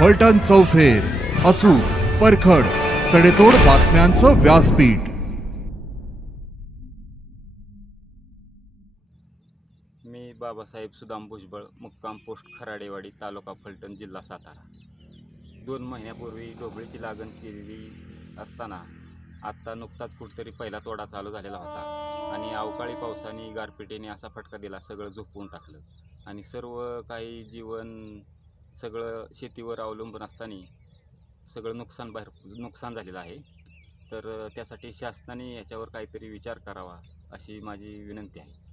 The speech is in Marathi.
फलटण चौफेर, अचूक, परखड, सडेतोड बातम्यांचं व्यासपीठ। मी बाबासाहेब सुदाम भुजबळ, मुक्काम पोस्ट खराडेवाडी, तालुका फलटण, जिल्हा सातारा। 2 महिन्यापूर्वी ढोबळीची लागण केलेली असताना आत्ता नुकताच कुठेतरी पहिला तोडा चालू झालेला होता आणि अवकाळी पावसाने गारपिटीने असा फटका दिला, सगळं झोपवून टाकलं आणि सर्व काही जीवन सगळं शेतीवर अवलंबून असताना सगळं नुकसान झालेलं आहे। तर त्यासाठी शासनाने याच्यावर काहीतरी विचार करावा अशी माझी विनंती आहे।